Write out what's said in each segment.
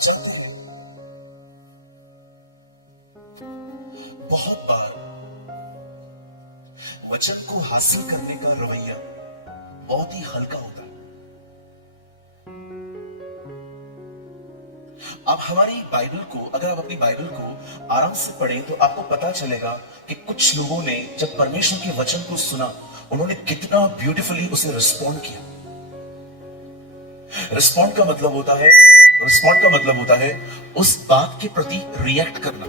बहुत बार वचन को हासिल करने का रवैया बहुत ही हल्का होता है। आप हमारी बाइबल को, अगर आप अपनी बाइबल को आराम से पढ़ें तो आपको पता चलेगा कि कुछ लोगों ने जब परमेश्वर के वचन को सुना, उन्होंने कितना ब्यूटीफुली उसे रिस्पॉन्ड किया। रिस्पॉन्ड का मतलब होता है उस बात के प्रति रिएक्ट करना।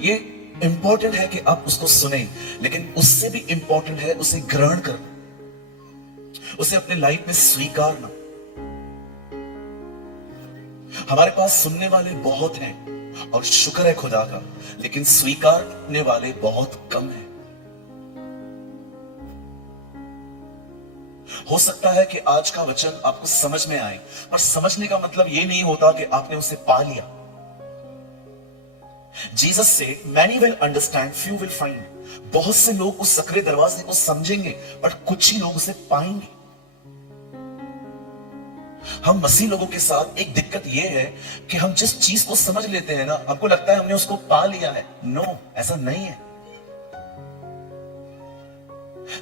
ये इंपॉर्टेंट है कि आप उसको सुने, लेकिन उससे भी इंपॉर्टेंट है उसे ग्रहण करना, उसे अपने लाइफ में स्वीकारना। हमारे पास सुनने वाले बहुत हैं और शुक्र है खुदा का, लेकिन स्वीकारने वाले बहुत कम हैं। हो सकता है कि आज का वचन आपको समझ में आए, पर समझने का मतलब यह नहीं होता कि आपने उसे पा लिया। जीसस से many will understand, few will find। बहुत से लोग उस सकरे दरवाजे को समझेंगे, पर कुछ ही लोग उसे पाएंगे। हम मसीह लोगों के साथ एक दिक्कत यह है कि हम जिस चीज को समझ लेते हैं ना, हमको लगता है हमने उसको पा लिया है। नो, ऐसा नहीं है।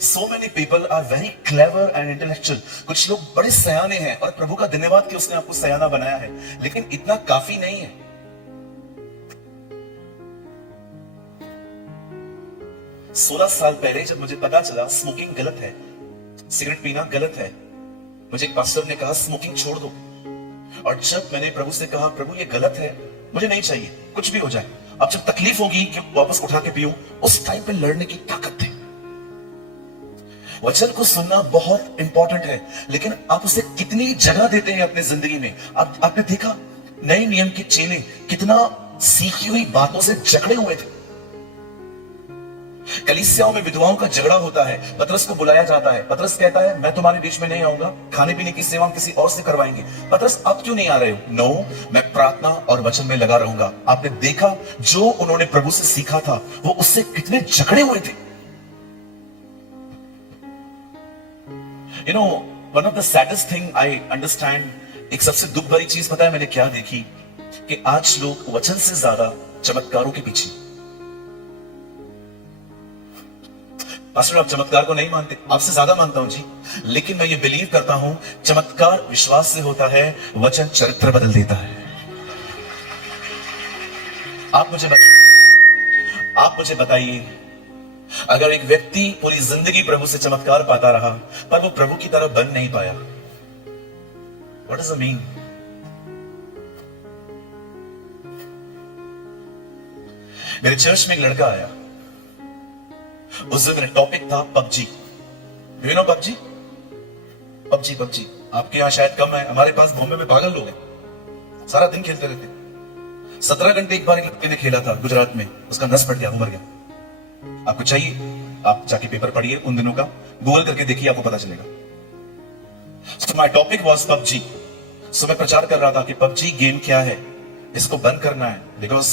So many people are very clever and intellectual। कुछ लोग बड़े सयाने हैं और प्रभु का धन्यवाद कि उसने आपको सयाना बनाया है, लेकिन इतना काफी नहीं है। 16 साल पहले जब मुझे पता चला स्मोकिंग गलत है, सिगरेट पीना गलत है, मुझे एक पास्टर ने कहा स्मोकिंग छोड़ दो। और जब मैंने प्रभु से कहा प्रभु ये गलत है, मुझे नहीं चाहिए, कुछ भी हो जाए, अब जब तकलीफ होगी कि वापस उठा के पीऊं, उस टाइम पे लड़ने की ताकत थी। वचन को सुनना बहुत इंपॉर्टेंट है, लेकिन आप उसे कितनी जगह देते हैं अपने जिंदगी में। आपने देखा नए नियम के चेले कितना सीखी हुई बातों से जकड़े हुए थे। कलीसियाओं में विधवाओं का झगड़ा होता है, पतरस को बुलाया जाता है, पतरस कहता है मैं तुम्हारे बीच में नहीं आऊंगा, खाने पीने की सेवा हम किसी और से करवाएंगे। पतरस आप क्यों नहीं आ रहे हो? नो, मैं प्रार्थना और वचन में लगा रहूंगा। आपने देखा जो उन्होंने प्रभु से सीखा था वो उससे कितने जकड़े हुए थे। One of the saddest thing I understand, एक सबसे दुख भरी चीज पता है मैंने क्या देखी? कि आज लोग वचन से ज्यादा चमत्कारों के पीछे। पास्टर आप चमत्कार को नहीं मानते? आपसे ज्यादा मानता हूं जी, लेकिन मैं ये बिलीव करता हूं चमत्कार विश्वास से होता है, वचन चरित्र बदल देता है। आप मुझे बताइए, अगर एक व्यक्ति पूरी जिंदगी प्रभु से चमत्कार पाता रहा पर वो प्रभु की तरह बन नहीं पाया, व्हाट डज इट मीन? मेरे चर्च में एक लड़का आया, उस दिन मेरा टॉपिक था PUBG. You know PUBG? PUBG आपके यहां शायद कम है, हमारे पास बॉम्बे में पागल लोग हैं, सारा दिन खेलते रहते। 17 घंटे एक बार एक लड़के ने खेला था गुजरात में, उसका नस फट गया, मर गया। आपको चाहिए आप जाके पेपर पढ़िए उन दिनों का, गूगल करके देखिए, आपको पता चलेगा। So my topic was PUBG। So मैं प्रचार कर रहा था कि PUBG गेम क्या है, इसको बंद करना है, बिकॉज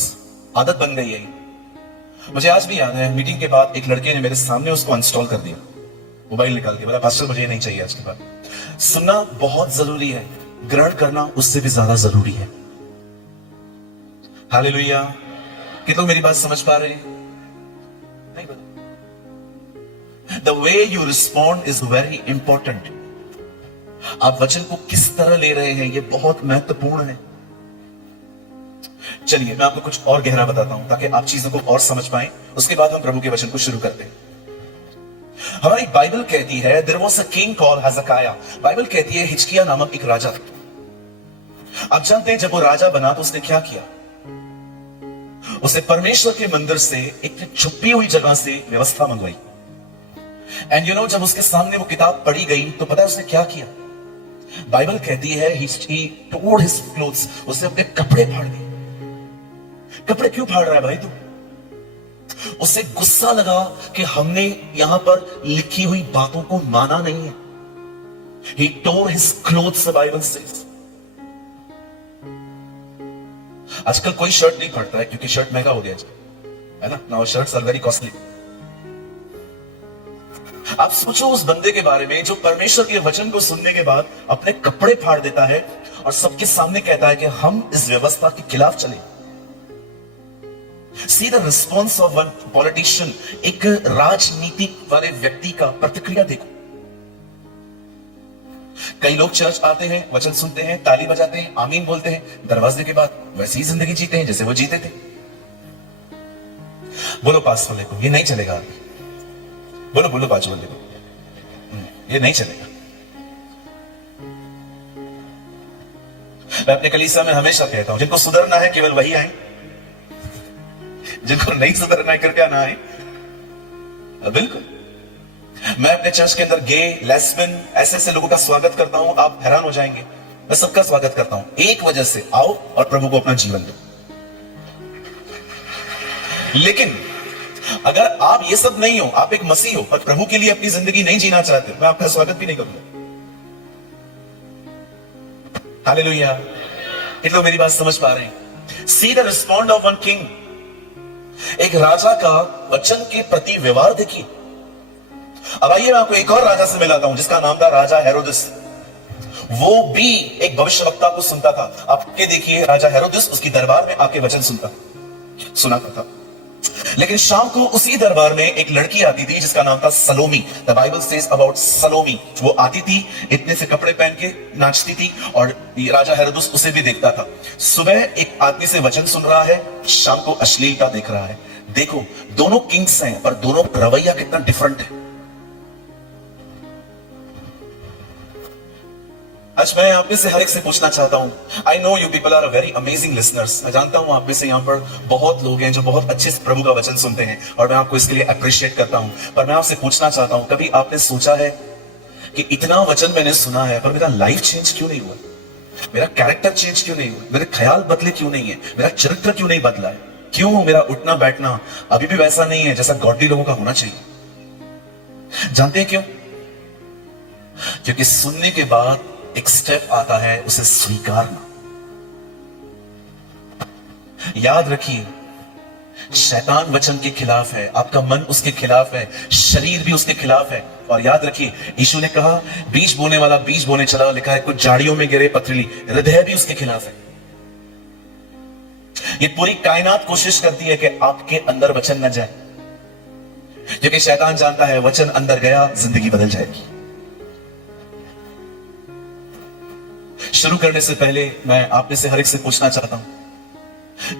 आदत बन गई है। मुझे आज भी याद है, मीटिंग के बाद एक लड़के ने मेरे सामने उसको अनस्टॉल कर दिया, मोबाइल निकाल के, बोला पास्टर मुझे नहीं चाहिए आज के बाद। सुनना बहुत जरूरी है, ग्रहण करना उससे भी ज्यादा जरूरी है। हालेलुया। कि तो मेरी बात समझ पा रहे हैं? नहीं पता। The way you respond is very important. आप वचन को किस तरह ले रहे हैं, यह बहुत महत्वपूर्ण है। चलिए मैं आपको कुछ और गहरा बताता हूं ताकि आप चीजों को और समझ पाएं, उसके बाद हम प्रभु के वचन को शुरू करते हैं। हमारी बाइबल कहती है there was a king called Hezekiah. Bible कहती है हिजकिय्याह नामक एक राजा था। आप जानते हैं जब वो राजा बना तो उसने क्या किया? उसे परमेश्वर के मंदिर से एक छुपी हुई जगह से व्यवस्था मंगवाई। एंड यू नो, जब उसके सामने वो किताब पढ़ी गई तो पता है उसने क्या किया? बाइबल कहती है he tore his clothes, उसने अपने कपड़े फाड़ दिए। कपड़े क्यों फाड़ रहा है भाई तू? उसे गुस्सा लगा कि हमने यहां पर लिखी हुई बातों को माना नहीं है। He tore his clothes, the Bible says। आजकल कोई शर्ट नहीं फाड़ता है क्योंकि शर्ट महंगा हो गया है ना। Now shirts are very costly. आप सोचो उस बंदे के बारे में जो परमेश्वर के वचन को सुनने के बाद अपने कपड़े फाड़ देता है और सबके सामने कहता है कि हम इस व्यवस्था के खिलाफ चले। See the response of one politician, एक राजनीतिक वाले व्यक्ति का प्रतिक्रिया देखो। कई लोग चर्च आते हैं, वचन सुनते हैं, ताली बजाते हैं, आमीन बोलते हैं, दरवाजे के बाद वैसी ही जिंदगी जीते हैं जैसे वो जीते थे। बोलो पास वाले को ये नहीं चलेगा अभी। बोलो बोलो बाजू वाले को ये नहीं चलेगा। मैं अपने कलीसिया में हमेशा कहता हूं जिनको सुधरना है केवल वही आए, जिनको नहीं सुधरना है कृपया ना आए। बिल्कुल, मैं अपने चर्च के अंदर गे, लेस्बियन, ऐसे ऐसे लोगों का स्वागत करता हूं, आप हैरान हो जाएंगे। मैं सबका स्वागत करता हूं एक वजह से, आओ और प्रभु को अपना जीवन दो। लेकिन अगर आप ये सब नहीं हो, आप एक मसीह हो पर प्रभु के लिए अपनी जिंदगी नहीं जीना चाहते, मैं आपका स्वागत भी नहीं करूंगा। हालेलुया। कितने लोग मेरी बात समझ पा रहे हैं? See the respond of one king. एक राजा का वचन के प्रति व्यवहार देखिए। अब आइए मैं आपको एक और राजा से मिलाता हूं जिसका नाम था राजा हेरोदिस। वो भी एक भविष्यवक्ता को सुनता था। आपके देखिए राजा हेरोदिस उसकी दरबार में आके वचन सुनाता था। लेकिन शाम को उसी दरबार में एक लड़की आती थी जिसका नाम था सलोमी। द बाइबल सेज अबाउट सलोमी। वो आती थी, इतने से कपड़े पहन के नाचती थी और राजा हेरोदिस उसे भी देखता था। सुबह एक आदमी से वचन सुन रहा है, शाम को अश्लीलता देख रहा है। देखो दोनों किंग्स हैं पर दोनों रवैया कितना डिफरेंट है। आज मैं आप में से हर एक से पूछना चाहता हूं, I know you people are very amazing listeners. मैं जानता हूं आप में से यहां पर बहुत लोग हैं जो बहुत अच्छे से प्रभु का वचन सुनते हैं और मैं आपको इसके लिए अप्रिशिएट करता हूं। पर मैं आपसे पूछना चाहता हूं, कभी आपने सोचा है कि इतना वचन मैंने सुना है पर मेरा लाइफ चेंज क्यों नहीं हुआ? मेरा कैरेक्टर चेंज क्यों नहीं हुआ? मेरे ख्याल बदले क्यों नहीं है? मेरा चरित्र क्यों नहीं बदला है? क्यों मेरा उठना बैठना अभी भी वैसा नहीं है जैसा गॉडली लोगों का होना चाहिए? जानते हैं क्यों? क्योंकि सुनने के बाद एक स्टेप आता है उसे स्वीकारना। याद रखिए, शैतान वचन के खिलाफ है, आपका मन उसके खिलाफ है, शरीर भी उसके खिलाफ है। और याद रखिए यीशु ने कहा बीज बोने वाला बीज बोने चला, लिखा है कुछ झाड़ियों में गिरे पथरीली, हृदय भी उसके खिलाफ है। ये पूरी कायनात कोशिश करती है कि आपके अंदर वचन न जाए, क्योंकि शैतान जानता है वचन अंदर गया जिंदगी बदल जाएगी। शुरू करने से पहले मैं आप में से हर एक से पूछना चाहता हूं,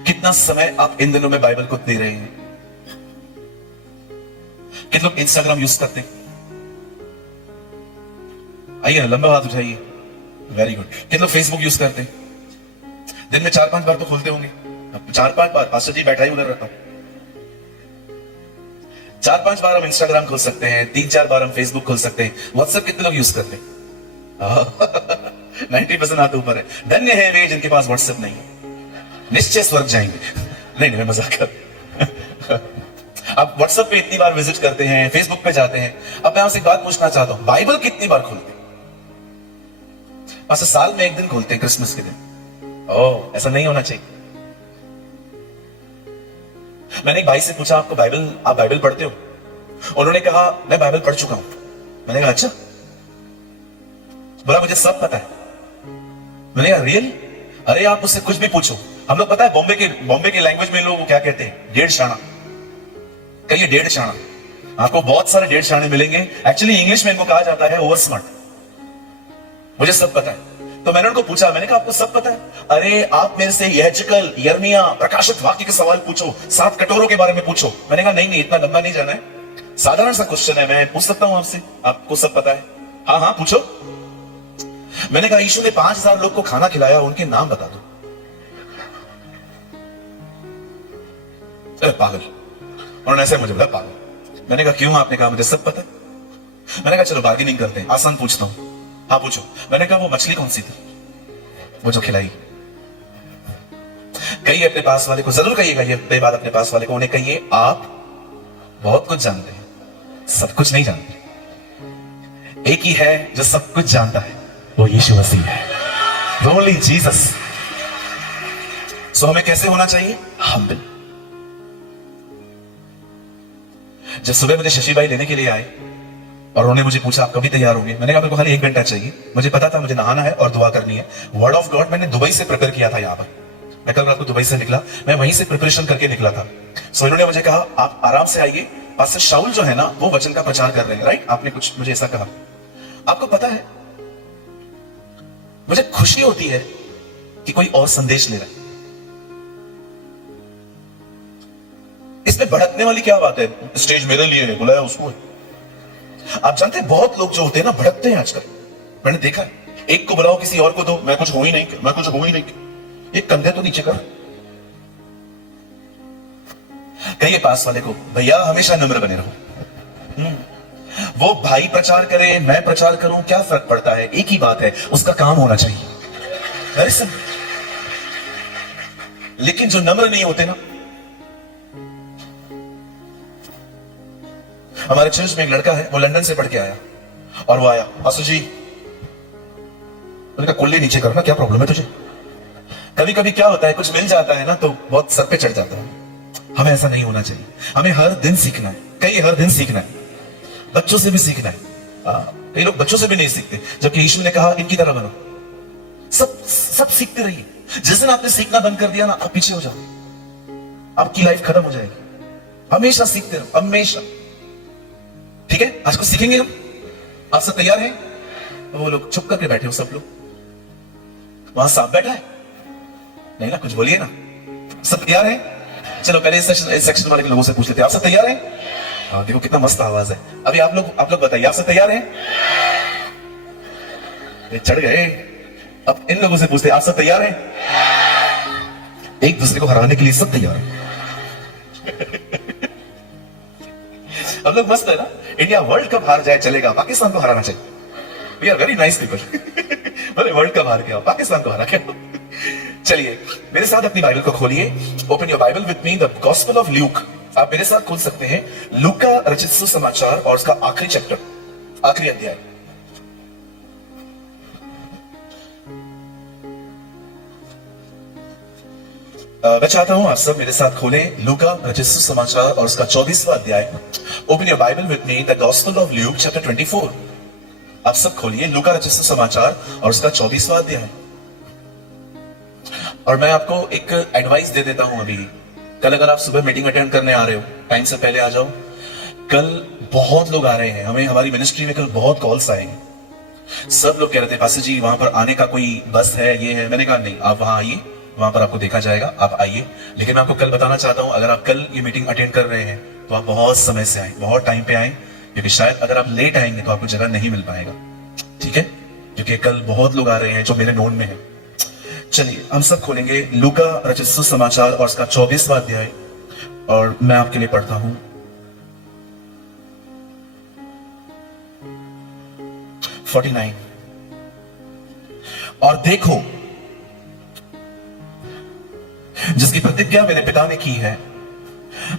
कितना समय आप इन दिनों में बाइबल को दे रहे हैं? कितने लोग इंस्टाग्राम यूज करते हैं? आइए ना, लंबा हाथ उठाइए। Very good. कितने लोग फेसबुक यूज करते हैं? दिन में 4-5 बार तो खोलते होंगे। 4-5 बार पास्टर जी बैठा ही उधर रहता हूं। 4-5 बार हम इंस्टाग्राम खोल सकते हैं, 3-4 बार हम फेसबुक खोल सकते हैं। व्हाट्सएप कितने लोग यूज करते हैं? 90% हाथ ऊपर है। धन्य है वे जिनके पास व्हाट्सएप नहीं है, निश्चय स्वर्ग जाएंगे। नहीं मैं मजाक कर। आप व्हाट्सएप पे इतनी बार विजिट करते हैं, फेसबुक पे जाते हैं। अब मैं आपसे एक बात पूछना चाहता हूं, बाइबल कितनी बार खोलते हैं? बस साल में एक दिन खोलते हैं, क्रिसमस के दिन। ओह, ऐसा नहीं होना चाहिए। मैंने एक भाई से पूछा आप बाइबल पढ़ते हो? उन्होंने कहा मैं बाइबल पढ़ चुका हूं। मैंने कहा अच्छा? बोला मुझे सब पता है। मैंने कहा रियली? अरे आप उससे कुछ भी पूछो। हम लोग पता है बॉम्बे के लैंग्वेज में लोग क्या कहते हैं? डेढ़ शाना। कहिए डेढ़ शाना। आपको बहुत सारे डेढ़ शाने मिलेंगे। एक्चुअली इंग्लिश में इनको कहा जाता है ओवर स्मार्ट। मुझे सब पता है। तो मैंने उनको पूछा, मैंने कहा आपको सब पता है? अरे आप मेरे से यहेजकेल, यिर्मयाह, प्रकाशित वाक्य के सवाल पूछो, 7 कटोरों के बारे में पूछो। मैंने कहा नहीं इतना लंबा नहीं जाना है, साधारण सा क्वेश्चन है, मैं पूछ सकता हूं आपसे, आपको सब पता है? हाँ हाँ पूछो। मैंने कहा यीशु ने 5000 लोग को खाना खिलाया, उनके नाम बता दो। पागल। उन्होंने ऐसे मुझे बोला पागल। मैंने कहा क्यों? आपने कहा मुझे सब पता है। मैंने कहा चलो बार्गेनिंग करते हैं, आसान पूछता हूं। हाँ पूछो। मैंने कहा वो मछली कौन सी थी वो जो खिलाई? कहिए अपने पास वाले को, जरूर कहिएगा ये बात अपने पास वाले को, उन्हें कहिए आप बहुत कुछ जानते हैं, सब कुछ नहीं जानते। एक ही है जो सब कुछ जानता है, वो यीशु मसीह है। Only Jesus. सो हमें कैसे होना चाहिए? हम्बल। जब सुबह मुझे शशि भाई लेने के लिए आए और उन्होंने मुझे पूछा आप कभी तैयार होंगे? मैंने कहा मेरे को खाली 1 घंटा चाहिए, मुझे पता था मुझे नहाना है और दुआ करनी है। वर्ड ऑफ गॉड मैंने दुबई से प्रिपेयर किया था यहाँ पर, मैं कल रात को दुबई से निकला, मैं वहीं से प्रिपरेशन करके निकला था। सो इन्होंने मुझे कहा आप आराम से आइए, पास्टर शाऊल जो है ना वो वचन का प्रचार कर रहे हैं, राइट? आपने कुछ मुझे ऐसा कहा। आपको पता है मुझे खुशी होती है कि कोई और संदेश ले रहा है। इसमें भड़कने वाली क्या बात है? स्टेज मेरे लिए है, बुलाया उसको है। आप जानते हैं बहुत लोग जो होते हैं ना भड़कते हैं आजकल, मैंने देखा। एक को बुलाओ किसी और को दो, मैं कुछ हूं ही नहीं, मैं कुछ हूं ही नहीं, एक कंधे तो नीचे कर। कहिए पास वाले को भैया हमेशा नम्र बने रहो। वो भाई प्रचार करे मैं प्रचार करूं, क्या फर्क पड़ता है? एक ही बात है, उसका काम होना चाहिए, वेरी सिंपल। लेकिन जो नम्र नहीं होते ना, हमारे चर्च में एक लड़का है, वो लंदन से पढ़ के आया और वो आया, पास्टर जी, उनका कुल्ली नीचे करना, क्या प्रॉब्लम है तुझे? कभी कभी क्या होता है कुछ मिल जाता है ना तो बहुत सर पे चढ़ जाता है। हमें ऐसा नहीं होना चाहिए, हमें हर दिन सीखना है। कई हर दिन सीखना है, बच्चों से भी सीखना है। कई लोग बच्चों से भी नहीं सीखते, जबकि यीशु ने कहा इनकी तरह बनो। सब सीखते रहिए। जिस दिन आपने सीखना बंद कर दिया ना, आप पीछे हो जाओ, आपकी लाइफ खत्म हो जाएगी। हमेशा सीखते रहो, हमेशा। ठीक है, आज को सीखेंगे हम। आप सब तैयार हैं? वो लोग चुप करके बैठे हो, सब लोग। वहां सांप बैठा है नहीं ना, कुछ बोलिए ना। सब तैयार हैं? चलो पहले इस सेक्शन वाले के लोगों से पूछ लेते हैं, आप सब तैयार हैं? हाँ देखो कितना मस्त आवाज है। अभी आप लोग बताइए, आप सब तैयार हैं? चढ़ गए। अब इन लोगों से पूछते हैं, आप सब तैयार हैं? एक दूसरे को हराने के लिए सब तैयार हैं। हम लोग मस्त है ना। इंडिया वर्ल्ड कप हार जाए चलेगा, पाकिस्तान को हराना चाहिए। We are very nice people. बोले वर्ल्ड कप हार गया, पाकिस्तान को हरा गया। चलिए मेरे साथ अपनी बाइबल को खोलिए। Open your Bible with me, the gospel of Luke. आप मेरे साथ खोल सकते हैं लूका रचित सुसमाचार और उसका आखिरी चैप्टर, आखिरी अध्याय। मैं चाहता हूं आप सब मेरे साथ खोलें लूका रचित सुसमाचार और उसका 24वां अध्याय। Open your Bible with me, the gospel of Luke chapter 24। आप सब खोलिए लूका रचित सुसमाचार और उसका 24वां अध्याय। और मैं आपको एक एडवाइस दे देता हूं अभी। कल अगर आप सुबह मीटिंग अटेंड करने आ रहे हो, टाइम से पहले आ जाओ। कल बहुत लोग आ रहे हैं, हमें हमारी मिनिस्ट्री में कल बहुत कॉल्स आएंगे। सब लोग कह रहे थे पास्टर जी वहां पर आने का कोई बस है, ये है। मैंने कहा नहीं, आप वहां आइए, वहां पर आपको देखा जाएगा, आप आइए। लेकिन मैं आपको कल बताना चाहता हूं, अगर आप कल ये मीटिंग अटेंड कर रहे हैं तो आप बहुत समय से आए, बहुत टाइम पे आए, क्योंकि शायद अगर आप लेट आएंगे तो आपको जगह नहीं मिल पाएगा। ठीक है, क्योंकि कल बहुत लोग आ रहे हैं जो मेरे नोन में है। चलिए हम सब खोलेंगे लूका रचित सुसमाचार और उसका 24वां अध्याय, और मैं आपके लिए पढ़ता हूं 49। और देखो, जिसकी प्रतिज्ञा मेरे पिता ने की है,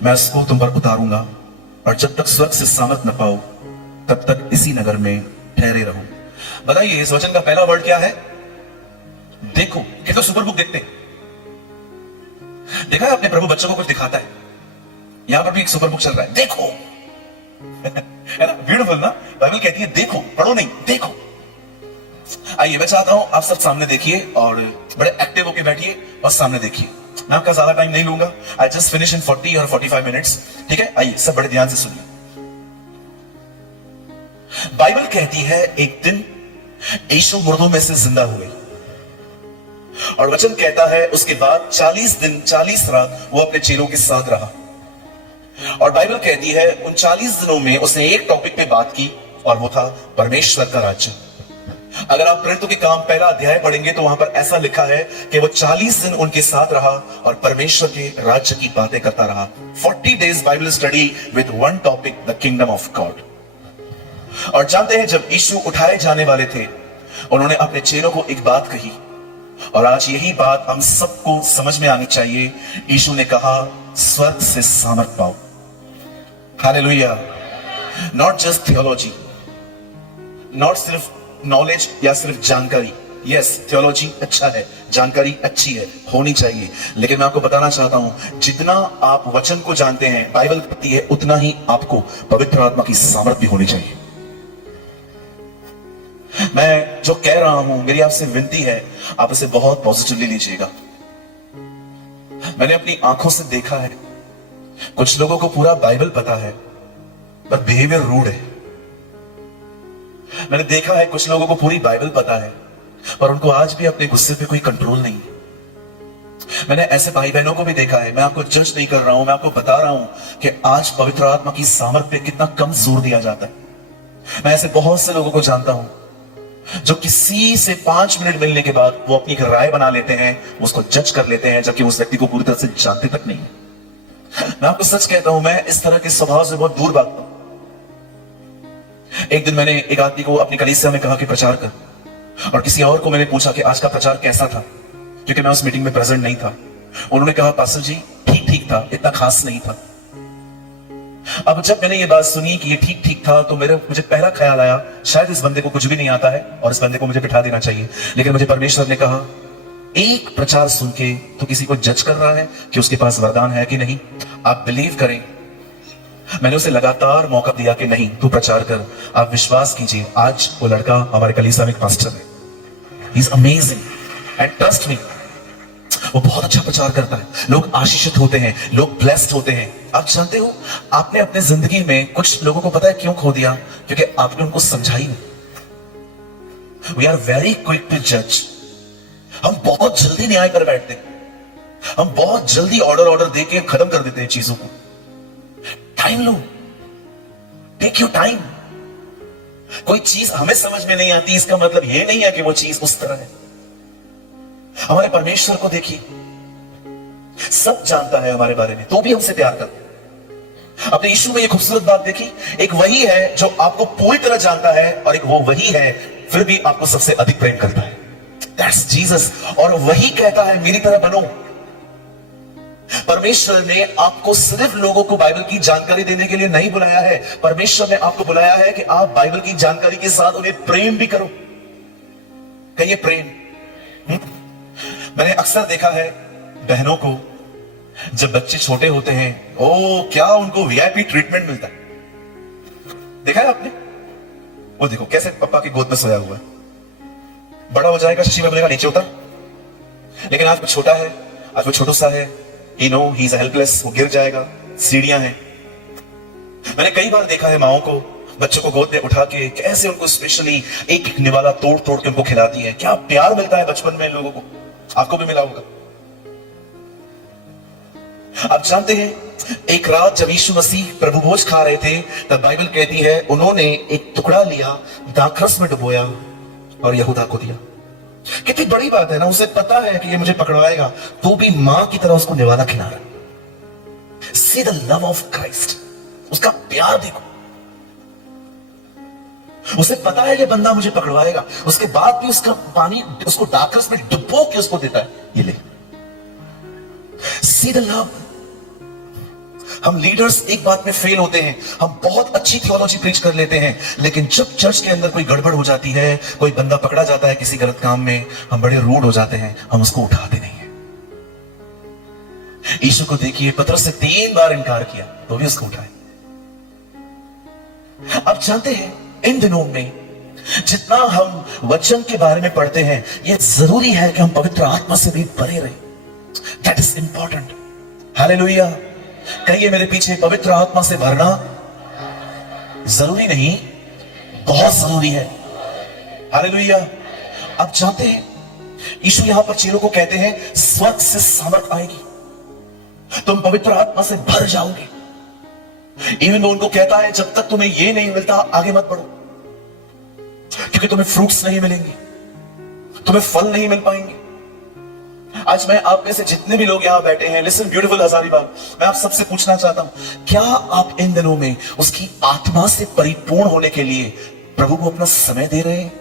मैं उसको तुम पर उतारूंगा, और जब तक स्वर्ग से सामर्थ न पाओ तब तक इसी नगर में ठहरे रहो। बताइए इस वचन का पहला वर्ड क्या है? देखो। कितना सुपर बुक देखते हैं, देखा है अपने प्रभु बच्चों को कुछ दिखाता है। यहां पर भी एक सुपर बुक चल रहा है, देखो। है ना, ब्यूटीफुल ना? बाइबल कहती है देखो, पढ़ो नहीं, देखो। आइए मैं चाहता हूं आप सब सामने देखिए और बड़े एक्टिव होकर बैठिए और सामने देखिए। मैं आपका ज्यादा टाइम नहीं लूंगा, आई जस्ट फिनिश इन 40 और 45 मिनट्स। ठीक है, आइए सब बड़े ध्यान से सुनिए। बाइबल कहती है एक दिन यीशु मुर्दों में से जिंदा हुए, और वचन कहता है उसके बाद 40 दिन 40 रात वो अपने चेलों के साथ रहा। और बाइबल कहती है उन 40 दिनों में उसने एक टॉपिक पे बात की, और वो था परमेश्वर का राज्य। अगर आप प्रेरितों के काम पहला अध्याय पढ़ेंगे तो वहां पर ऐसा लिखा है कि वो 40 दिन उनके साथ रहा और परमेश्वर के राज्य की बातें करता रहा। 40 days Bible study with one topic, the kingdom of God. और जानते हैं जब यीशु उठाए जाने वाले थे, उन्होंने अपने चेलों को एक बात कही, और आज यही बात हम सबको समझ में आनी चाहिए। यीशु ने कहा स्वर्ग से सामर्थ पाओ। Hallelujah. Not just theology, not सिर्फ नॉलेज या सिर्फ जानकारी। यस, थियोलॉजी अच्छा है, जानकारी अच्छी है, होनी चाहिए, लेकिन मैं आपको बताना चाहता हूं जितना आप वचन को जानते हैं, बाइबल कहती है उतना ही आपको पवित्र आत्मा की सामर्थ भी होनी चाहिए। मैं जो कह रहा हूं, मेरी आपसे विनती है, आप इसे बहुत पॉजिटिवली लीजिएगा। मैंने अपनी आंखों से देखा है, कुछ लोगों को पूरा बाइबल पता है पर बिहेवियर रूड है। मैंने देखा है कुछ लोगों को पूरी बाइबल पता है पर उनको आज भी अपने गुस्से पे कोई कंट्रोल नहीं है। मैंने ऐसे भाई बहनों को भी देखा है। मैं आपको जज नहीं कर रहा हूं, मैं आपको बता रहा हूं कि आज पवित्र आत्मा की सामर्थ पे कितना कम जोर दिया जाता है। मैं ऐसे बहुत से लोगों को जानता हूं जो किसी से 5 मिनट मिलने के बाद वो अपनी राय बना लेते हैं, उसको जज कर लेते हैं, जबकि उस व्यक्ति को पूरी तरह से जानते तक नहीं है। मैं आपको सच कहता हूं, मैं इस तरह के स्वभाव से बहुत दूर भागता हूं। एक दिन मैंने एक आदमी को अपनी कलीसिया में कहा कि प्रचार कर, और किसी और को मैंने पूछा कि आज का प्रचार कैसा था, क्योंकि मैं उस मीटिंग में प्रेजेंट नहीं था। उन्होंने कहा पास्टर जी ठीक ठीक था, इतना खास नहीं था। अब जब मैंने ये बात सुनी कि ये ठीक ठीक था तो मुझे पहला ख्याल आया शायद इस बंदे को कुछ भी नहीं आता है और इस बंदे को मुझे बिठा देना चाहिए। लेकिन मुझे परमेश्वर ने कहा, एक प्रचार सुन के तो किसी को जज कर रहा है कि उसके पास वरदान है कि नहीं। आप बिलीव करें, मैंने उसे लगातार मौका दिया कि नहीं तू प्रचार कर। आप विश्वास कीजिए, आज वो लड़का हमारे कलीसिया में एक पास्टर है। He is amazing and trust me, वो बहुत अच्छा प्रचार करता है। लोग आशीषित होते हैं, लोग ब्लेस्ड होते हैं। आप जानते हो, आपने अपने जिंदगी में कुछ लोगों को पता है क्यों खो दिया? क्योंकि आपने उनको समझा ही नहीं। We are very quick to जज। हम बहुत जल्दी न्याय कर बैठते हैं, हम बहुत जल्दी ऑर्डर दे के खत्म कर देते हैं चीजों को। टाइम लो, टेक योर टाइम। कोई चीज हमें समझ में नहीं आती इसका मतलब यह नहीं है कि वो चीज उस तरह है। हमारे परमेश्वर को देखिए, सब जानता है हमारे बारे में, तो भी हमसे प्यार करता है। अपने यीशु में ये खूबसूरत बात देखी, एक वही है जो आपको पूरी तरह जानता है और एक वो वही है फिर भी आपको सबसे अधिक प्रेम करता है। That's Jesus. और वही कहता है मेरी तरह बनो। परमेश्वर ने आपको सिर्फ लोगों को बाइबल की जानकारी देने के लिए नहीं बुलाया है, परमेश्वर ने आपको बुलाया है कि आप बाइबल की जानकारी के साथ उन्हें प्रेम भी करो। कहिए प्रेम। मैंने अक्सर देखा है बहनों को, जब बच्चे छोटे होते हैं, ओ क्या उनको वीआईपी ट्रीटमेंट मिलता है। देखा है आपने? वो देखो कैसे पापा की गोद में सोया हुआ है। बड़ा हो जाएगा, शशि में बोलेगा नीचे उतर। लेकिन आज वो छोटा है, आज वो छोटा सा है, ही नो ही इज हेल्पलेस, वो गिर जाएगा। सीढ़ियां हैं। मैंने कई बार देखा है माओ को बच्चों को गोद में उठा के कैसे उनको स्पेशली एक निवाला तोड़ तोड़ के उनको खिलाती है। क्या प्यार मिलता है बचपन में इन लोगों को, आपको भी मिला होगा। आप जानते हैं एक रात जब यीशु मसीह प्रभु भोज खा रहे थे, तब बाइबल कहती है उन्होंने एक टुकड़ा लिया, दाखरस में डुबोया और यहूदा को दिया। कितनी बड़ी बात है ना। उसे पता है कि ये मुझे पकड़वाएगा, तो भी मां की तरह उसको निवाला खिला रहा। See the love of Christ, उसका प्यार देखो। उसे पता है ये बंदा मुझे पकड़वाएगा, उसके बाद भी उसका पानी उसको दाखरस में डुबो के उसको देता है, ये ले। See the love. हम लीडर्स एक बात में फेल होते हैं, हम बहुत अच्छी थियोलॉजी प्रीच कर लेते हैं, लेकिन जब चर्च के अंदर कोई गड़बड़ हो जाती है, कोई बंदा पकड़ा जाता है किसी गलत काम में, हम बड़े रूड हो जाते हैं, हम उसको उठाते नहीं है। यीशु को देखिए, पतरस से 3 बार इनकार किया तो भी उसको उठाए। आप जानते हैं इन दिनों में जितना हम वचन के बारे में पढ़ते हैं, यह जरूरी है कि हम पवित्र आत्मा से भी भरे रहें। That is important. हालेलुया। कहिए मेरे पीछे, पवित्र आत्मा से भरना जरूरी नहीं, बहुत जरूरी है। हालेलुया। आप जानते हैं यीशु यहां पर चेलों को कहते हैं स्वर्ग से सामर्थ आएगी, तुम पवित्र आत्मा से भर जाओगे। इवन वो उनको कहता है जब तक तुम्हें ये नहीं मिलता आगे मत बढ़ो, क्योंकि तुम्हें फ्रूट्स नहीं मिलेंगे, तुम्हें फल नहीं मिल पाएंगे। आज मैं आप में से जितने भी लोग यहां बैठे हैं, लिसन ब्यूटीफुल हजारीबाग, मैं आप सबसे पूछना चाहता हूं, क्या आप इन दिनों में उसकी आत्मा से परिपूर्ण होने के लिए प्रभु को अपना समय दे रहे हैं?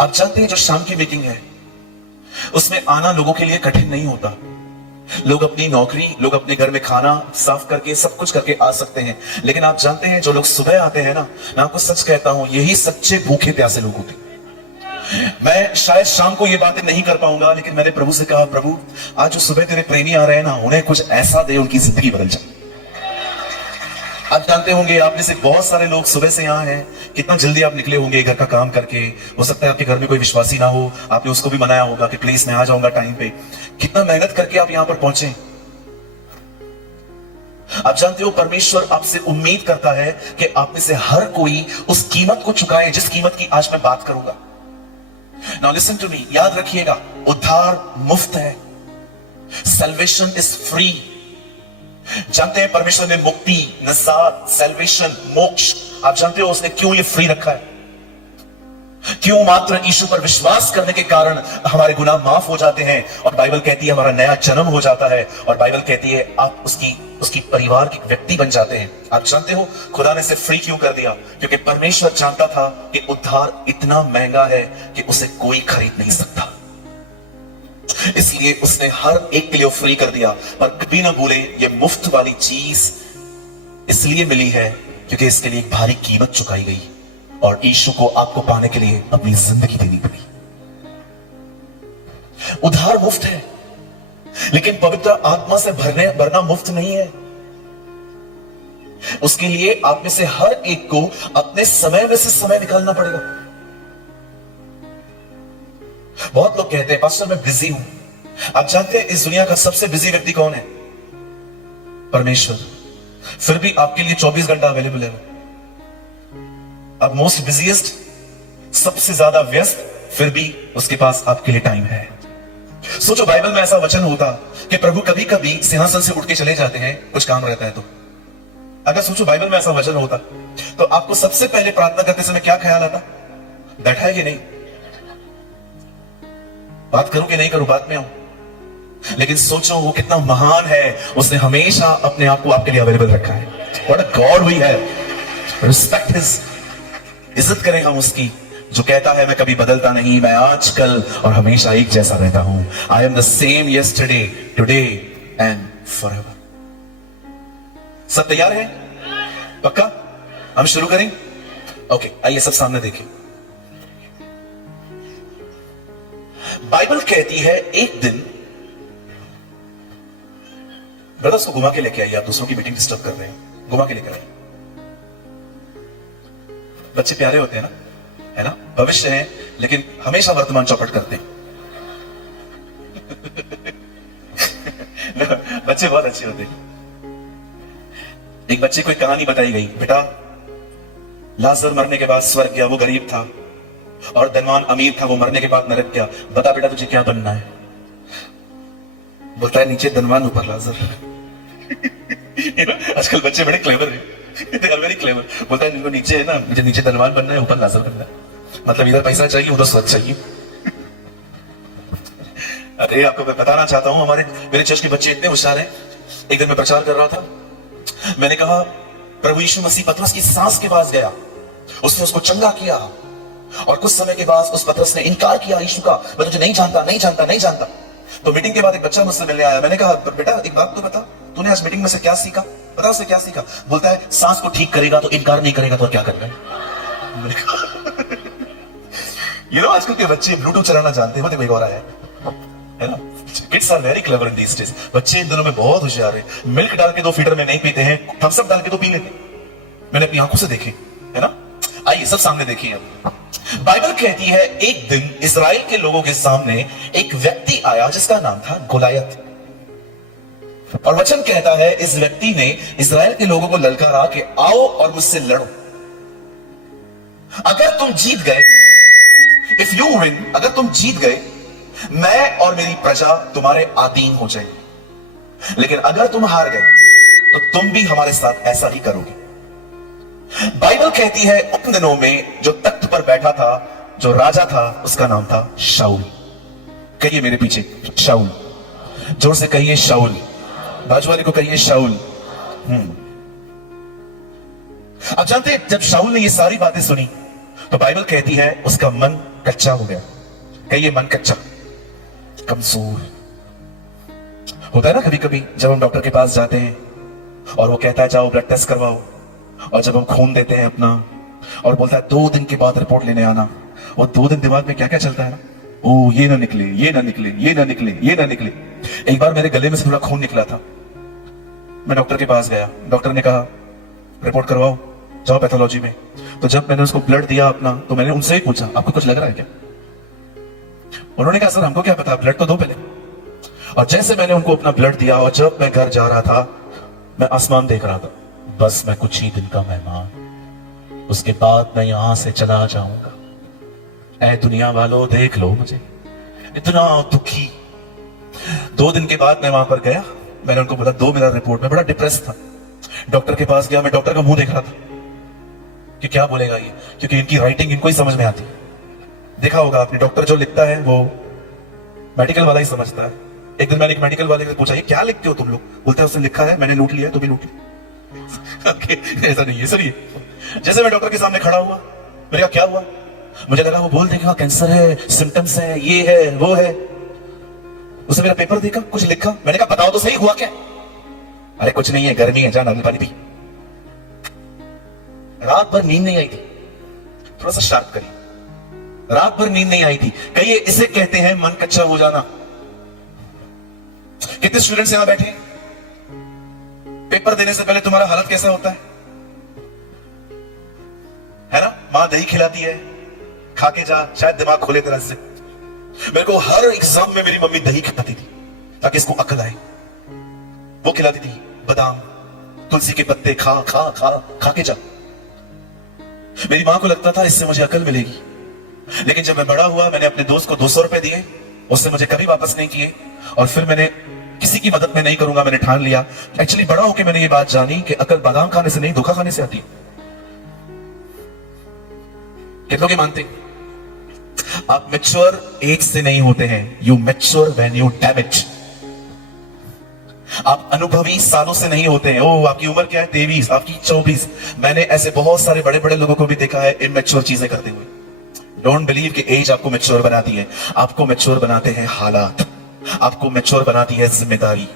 आप जानते हैं जो शाम की मीटिंग है उसमें आना लोगों के लिए कठिन नहीं होता। लोग अपनी नौकरी, लोग अपने घर में खाना साफ करके सब कुछ करके आ सकते हैं, लेकिन आप जानते हैं जो लोग सुबह आते हैं ना, मैं आपको सच कहता हूं, यही सच्चे भूखे प्यासे लोग होते हैं। मैं शायद शाम को ये बातें नहीं कर पाऊंगा, लेकिन मैंने प्रभु से कहा, प्रभु आज जो सुबह तेरे प्रेमी आ रहे हैं ना, उन्हें कुछ ऐसा दे उनकी जिंदगी बदल जाए। आप जानते होंगे, आप में से बहुत सारे लोग सुबह से यहाँ हैं, कितना जल्दी आप निकले होंगे घर का काम करके। हो सकता है आपके घर में कोई विश्वासी ना हो, आपने उसको भी मनाया होगा कि प्लीज मैं आ जाऊंगा टाइम पे। कितना मेहनत करके आप यहां पर पहुंचे। आप जानते हो परमेश्वर आपसे उम्मीद करता है कि आप में से हर कोई उस कीमत को चुकाए जिस कीमत की आज मैं बात करूंगा। नाउ लिसन टू मी, याद रखिएगा, उद्धार मुफ्त है। Salvation is free. जानते हैं परमेश्वर ने मुक्ति, नजात, सैल्वेशन, मोक्ष, आप जानते हो उसने क्यों ये फ्री रखा है? क्यों? मात्र यीशु पर विश्वास करने के कारण हमारे गुनाह माफ हो जाते हैं और बाइबल कहती है हमारा नया जन्म हो जाता है और बाइबल कहती है आप उसकी परिवार के व्यक्ति बन जाते हैं। आप जानते हो खुदा ने इसे फ्री क्यों कर दिया? क्योंकि परमेश्वर जानता था कि उद्धार इतना महंगा है कि उसे कोई खरीद नहीं सकता, इसलिए उसने हर एक के लिए फ्री कर दिया। पर कभी ना भूले, ये मुफ्त वाली चीज इसलिए मिली है क्योंकि इसके लिए एक भारी कीमत चुकाई गई और यीशु को आपको पाने के लिए अपनी जिंदगी देनी पड़ी। उद्धार मुफ्त है, लेकिन पवित्र आत्मा से भरना मुफ्त नहीं है। उसके लिए आप में से हर एक को अपने समय में से समय निकालना पड़ेगा। बहुत लोग कहते हैं पास्टर मैं बिजी हूं। आप जानते हैं इस दुनिया का सबसे बिजी व्यक्ति कौन है? परमेश्वर। फिर भी आपके लिए 24 घंटा अवेलेबल है। अब मोस्ट बिजीएस्ट, सबसे ज्यादा व्यस्त, फिर भी उसके पास आपके लिए टाइम है। सोचो बाइबल में ऐसा वचन होता कि प्रभु कभी कभी सिंहासन से उठ के चले जाते हैं, कुछ काम रहता है तो। अगर सोचो बाइबल में ऐसा वचन होता तो आपको सबसे पहले प्रार्थना करते समय क्या ख्याल आता? बैठा है कि नहीं, बात करूं कि नहीं करूं, बात में आऊं। लेकिन सोचो वो कितना महान है, उसने हमेशा अपने आप को आपके लिए अवेलेबल रखा है। What a god we have. Respect his, इज्जत करें हम उसकी, जो कहता है मैं कभी बदलता नहीं, मैं आज कल और हमेशा एक जैसा रहता हूं। I am the same yesterday, today and forever. सब तैयार है? पक्का? हम शुरू करें? ओके, आइए सब सामने देखें। बाइबल कहती है एक दिन, ब्रदर्स को घुमा के लेके आइए, आप दूसरों की मीटिंग डिस्टर्ब कर रहे हैं, घुमा के लेकर आइए। बच्चे प्यारे होते हैं ना, है ना, भविष्य है, लेकिन हमेशा वर्तमान चौपट करते हैं। बच्चे बहुत अच्छे होते हैं। एक बच्चे को एक कहानी बताई गई, बेटा लाजर मरने के बाद स्वर्ग गया, वो गरीब था, और धनवान अमीर था, वो मरने के बाद नरक गया। बता बेटा तुझे क्या बनना है? बोलता है नीचे धनवान, ऊपर लाजर। आजकल बच्चे बड़े क्लेवर हैं, वेरी क्लेवर। बोलता है इनको नीचे है ना, मुझे नीचे धनवान बनना है, ऊपर लाजर बनना है। मतलब इधर पैसा चाहिए, उधर स्वर्ग चाहिए। अरे आपको मैं बताना चाहता हूं, मेरे चर्च के बच्चे इतने होशियार हैं। एक दिन मैं प्रचार कर रहा था, मैंने कहा प्रभु यीशु मसीह पतरस की सांस के पास गया, उसने उसको चंगा किया, और कुछ समय के बाद उस पतरस ने इनकार किया यीशु का, मैं तुझे नहीं जानता, नहीं जानता, नहीं जानता। तो मीटिंग के बाद एक बच्चा मुझसे मिलने आया, मैंने कहा बेटा एक बात तो बता, तूने आज मीटिंग में से क्या सीखा? बता उससे क्या सीखा? बोलता है सांस को ठीक करेगा तो इनकार नहीं करेगा तो क्या करेगा? ये लोग आजकल के बच्चे ब्लूटूथ चलाना जानते हैं, वो देखो और आया है ना। Kids are very clever in these days. बच्चे इन दिनों में बहुत होशियार है। मिल्क डाल के 2 फीडर में नहीं पीते हैं, थम्स अप डाल के तो पी लेते, मैंने अपनी आंखों से देखे, है ना। आइए सब सामने देखिए। बाइबल कहती है एक दिन इजराइल के लोगों के सामने एक व्यक्ति आया जिसका नाम था गोलायत, और वचन कहता है इस व्यक्ति ने इजराइल के लोगों को ललकारा कि आओ और मुझसे लड़ो, अगर तुम जीत गए, इफ यू विन, अगर तुम जीत गए, मैं और मेरी प्रजा तुम्हारे अधीन हो जाएगी, लेकिन अगर तुम हार गए तो तुम भी हमारे साथ ऐसा ही करोगे। बाइबल कहती है उन दिनों में जो तख्त पर बैठा था, जो राजा था, उसका नाम था शाऊल। कहिए मेरे पीछे, शाऊल। जोर से कहिए शाऊल। बाजू वाले को कहिए शाऊल। अब जानते हैं जब शाऊल ने ये सारी बातें सुनी तो बाइबल कहती है उसका मन कच्चा हो गया। कहिए मन कच्चा, कमजोर। होता है ना कभी कभी जब हम डॉक्टर के पास जाते हैं और वो कहता है जाओ ब्लड टेस्ट करवाओ, और जब हम खून देते हैं अपना और बोलता है 2 दिन के बाद रिपोर्ट लेने आना, और 2 दिन दिमाग में क्या क्या चलता है ना, ओ ये ना निकले, ये ना निकले, ये ना निकले, ये ना निकले। एक बार मेरे गले में से थोड़ा खून निकला था, मैं डॉक्टर के पास गया, डॉक्टर ने कहा रिपोर्ट करवाओ, जाओ पैथोलॉजी में। तो जब मैंने उसको ब्लड दिया अपना, तो मैंने उनसे ही पूछा आपको कुछ लग रहा है क्या? उन्होंने कहा सर हमको क्या पता, ब्लड तो दो पहले। और जैसे मैंने उनको अपना ब्लड दिया और जब मैं घर जा रहा था, मैं आसमान देख रहा था, बस मैं कुछ ही दिन का मेहमान, उसके बाद मैं यहां से चला जाऊंगा। ऐ दुनिया वालों देख लो मुझे, इतना दुखी। 2 दिन के बाद मैं वहां पर गया, मैंने उनको बोला दो मेरा रिपोर्ट। मैं बड़ा डिप्रेस था, डॉक्टर के पास गया, मैं डॉक्टर का मुंह देख रहा था कि क्या बोलेगा ये, क्योंकि इनकी राइटिंग इनको ही समझ में आती। देखा होगा आपने, डॉक्टर जो लिखता है वो मेडिकल वाला ही समझता है। एक दिन मैंने एक मेडिकल वाले से पूछा ये क्या लिखते हो तुम लोग? बोलता है उसने लिखा है मैंने लूट लिया तो भी लूट लिया। ऐसा नहीं है, सुनिए। जैसे मैं डॉक्टर के सामने खड़ा हुआ, मैंने कहा क्या हुआ? मुझे लगा वो बोल देगा कैंसर है, सिम्टम्स है, ये है वो है। उसने मेरा पेपर देखा, कुछ लिखा, मैंने कहा बताओ तो सही हुआ क्या? अरे कुछ नहीं है, गर्मी है, जा नारियल पानी पी। रात भर नींद नहीं आई थी, थोड़ा सा शार्प करिए, रात भर नींद नहीं आई थी। कहिए इसे कहते हैं मन कच्चा हो जाना। कितने स्टूडेंट्स यहां बैठे, पेपर देने से पहले तुम्हारा हालत कैसा होता है ना? मां दही खिलाती है, खा के जा, शायद दिमाग खोले तरह से। मेरे को हर एग्जाम में मेरी मम्मी दही खिलाती थी ताकि इसको अकल आए। वो खिलाती थी बादाम, तुलसी के पत्ते, खा खा खा खा के जा। मेरी मां को लगता था इससे मुझे अकल मिलेगी। लेकिन जब मैं बड़ा हुआ, मैंने अपने दोस्त को 200 रुपए दिए, उससे मुझे कभी वापस नहीं किए, और फिर मैंने किसी की मदद में नहीं करूंगा, मैंने ठान लिया। एक्चुअली बड़ा होकर मैंने ये बात जानी कि अकल बादाम खाने से नहीं, धोखा खाने से आती है। कितनों के मानते? आप मैच्योर एज से नहीं होते हैं, you mature when you damage. आप अनुभवी सालों से नहीं होते हैं। ओ आपकी उम्र क्या है? 23, आपकी 24। मैंने ऐसे बहुत सारे बड़े बड़े लोगों को भी देखा है इमैच्योर चीजें करते हुए। डोंट बिलीव कि एज आपको मैच्योर बनाती है। आपको मैच्योर बनाते हैं हालात, आपको मैच्योर बनाती है जिम्मेदारी,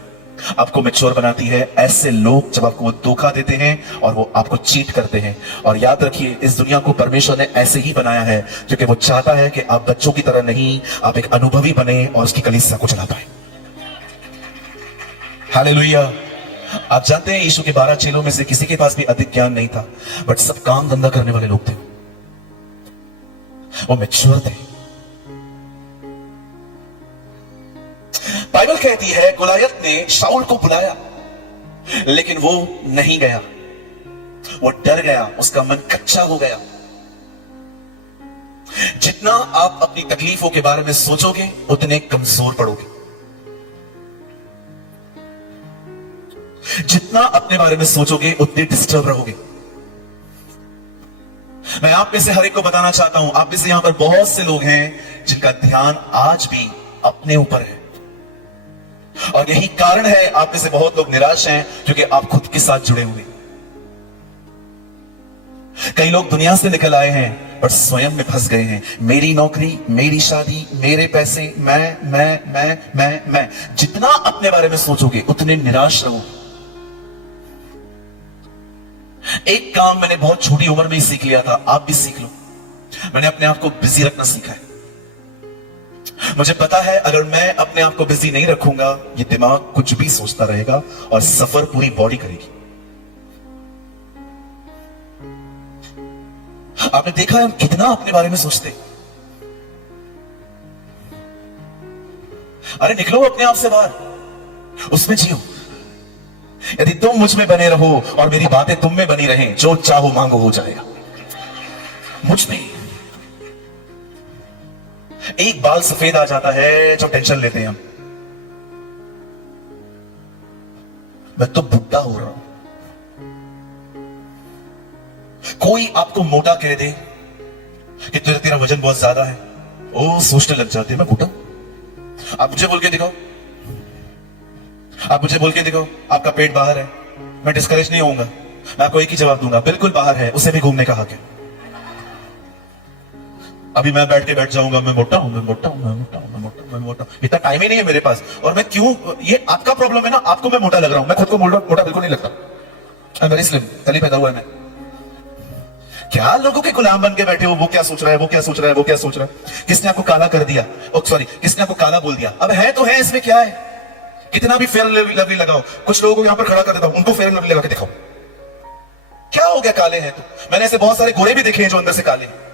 आपको मैच्योर बनाती है ऐसे लोग जब आपको वो धोखा देते हैं और वो आपको चीट करते हैं। और याद रखिए, इस दुनिया को परमेश्वर ने ऐसे ही बनाया है क्योंकि वो चाहता है कि आप बच्चों की तरह नहीं, आप एक अनुभवी बने और उसकी कलीसिया को चला पाए। हालेलुया। आप जानते हैं यीशु के 12 चेलों में से किसी के पास भी अधिक ज्ञान नहीं था, बट सब काम धंधा करने वाले लोग थे। वो मैच्योर थे। बाइबल कहती है गोलायत ने शाऊल को बुलाया, लेकिन वो नहीं गया, वो डर गया, उसका मन कच्चा हो गया। जितना आप अपनी तकलीफों के बारे में सोचोगे उतने कमजोर पड़ोगे। जितना अपने बारे में सोचोगे उतने डिस्टर्ब रहोगे। मैं आप में से हर एक को बताना चाहता हूं, आप में से यहां पर बहुत से लोग हैं जिनका ध्यान आज भी अपने ऊपर है, और यही कारण है आप में से बहुत लोग निराश हैं क्योंकि आप खुद के साथ जुड़े हुए। कई लोग दुनिया से निकल आए हैं पर स्वयं में फंस गए हैं। मेरी नौकरी, मेरी शादी, मेरे पैसे, मैं। जितना अपने बारे में सोचोगे उतने निराश रहोगे। एक काम मैंने बहुत छोटी उम्र में ही सीख लिया था, आप भी सीख लो। मैंने अपने आप को बिजी रखना सीखा है। मुझे पता है अगर मैं अपने आप को बिजी नहीं रखूंगा, ये दिमाग कुछ भी सोचता रहेगा और सफर पूरी बॉडी करेगी। आपने देखा है हम कितना अपने बारे में सोचते। अरे निकलो अपने आप से बाहर, उसमें जियो। यदि तुम मुझ में बने रहो और मेरी बातें तुम में बनी रहें, जो चाहो मांगो हो जाएगा। मुझ में एक बाल सफेद आ जाता है जो टेंशन लेते हैं हम। मैं तो बुढ़ा हो रहा हूं। कोई आपको मोटा कह दे कि तेरा वजन बहुत ज्यादा है, ओ सोचने लग जाते हैं मैं बुढ़ा। आप मुझे बोल के दिखाओ, आप मुझे बोल के दिखाओ आपका पेट बाहर है, मैं डिस्करेज नहीं होऊंगा। मैं आपको एक ही जवाब दूंगा, बिल्कुल बाहर है, उसे भी घूमने का हक है। अभी मैं बैठ जाऊंगा, मैं मोटा हूं, मैं मोटा हूं, मैं मोटा हूं, मैं मोटा हूं, मैं मोटा हूं। इतना टाइम ही नहीं है मेरे पास। और मैं क्यों, ये आपका प्रॉब्लम है ना, आपको मैं मोटा लग रहा हूं। मैं खुद को मोटा बिल्कुल नहीं लगता। आई एम वेरी स्लिम, कल ही पैदा हुआ है मैं। क्या लोगों के गुलाम बन के बैठे हो, वो क्या सोच रहा है, वो क्या सोच रहा है, वो क्या सोच रहा है। किसने आपको काला कर दिया, सॉरी किसने आपको काला बोल दिया। अब है तो है, इसमें क्या है। कितना भी फेयर लवली लगाओ, कुछ लोगों को यहां पर खड़ा कर देता हूं, उनको फेयर लवली लगा के दिखाओ। क्या हो गया काले हैं तो? मैंने ऐसे बहुत सारे गोरे भी देखे हैं जो अंदर से काले हैं।